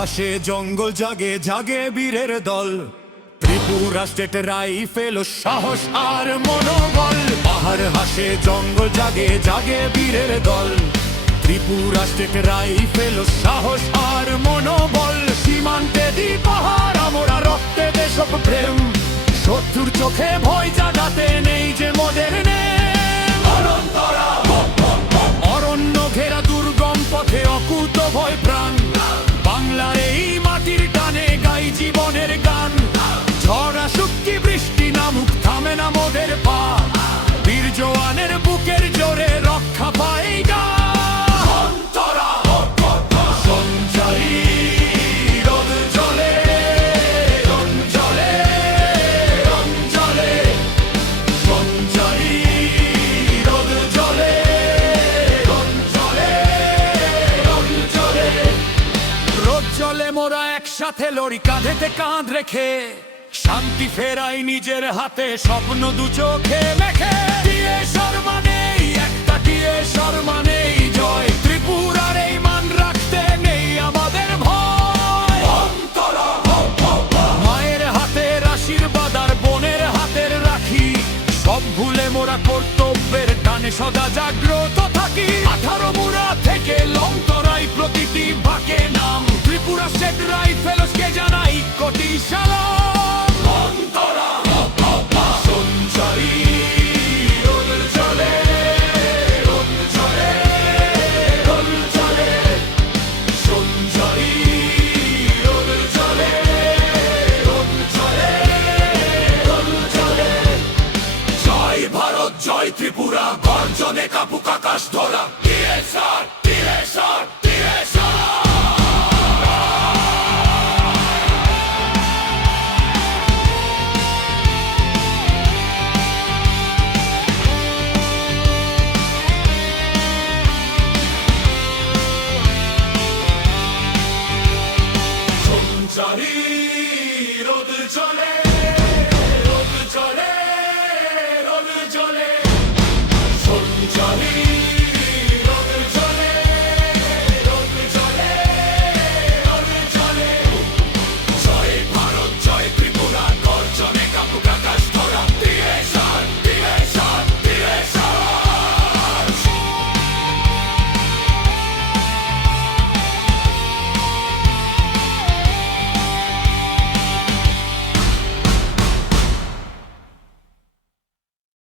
হাসে জঙ্গল জাগে জাগে বীরের দল, ত্রিপুরা স্টেট রাইফেল সাহস আর মনোবল। পাহাড় হাসে জঙ্গল জাগে জাগে বীরের দল, ত্রিপুরা স্টেট রাইফেল সাহস আর মনোবল। সীমান্তে দি পাহাড় আমরা রক্তে দেশক প্রেম, শত্রুর চোখে ভয় জাগাতে নেই যে মোদের নেম। অরণ্য ঘেরা দুর্গম পথে অকুত ভয় প্রাণ, বাংলার এই মাটির টানে গাই জীবনের গান। ঝড় আসুক কি বৃষ্টি নামুক থামে না মোদের পা, বীর জওয়ানের বুকের জোরে রক্ষা পাই গা। সঞ্চারী রোদ জ্বলে, রণ জ্বলে, রণ জ্বলে। সঞ্চারী রোদ জ্বলে, রণ জ্বলে, রণ জ্বলে। রোদ জ্বলে মোরা একসাথে লড়ি কাঁধেতে কাঁধ রেখে, শান্তি ফেরাই নিজের হাতে স্বপ্ন দু চোখে মেখে। টিএসআর মানেই একটা, টিএসআর মানেই জয়, ত্রিপুরার এই মান রাখতে নেই আমাদের ভয়। মায়ের হাতের আশীর্বাদ আর বোনের হাতের রাখি, সব ভুলে মোরা কর্তব্যের টানে সদা জাগ্রত থাকি। 18 মুরা থেকে লংতরাই প্রতিটি বাঁকে নাম, ত্রিপুরা স্টেট রাইফেলসকে জানাই কোটি সালাম। সঞ্চারী রোদ জ্বলে, রোদ জ্বলে, রোদ জ্বলে। সঞ্চারী রোদ জ্বলে, রোদ জ্বলে, রোদ জ্বলে। জয় ভারত জয় ত্রিপুরা, গর্জনে কাপুক আকাশ ধরা। TSR, TSR, TSR. সঞ্চারী রোদ জ্বলে,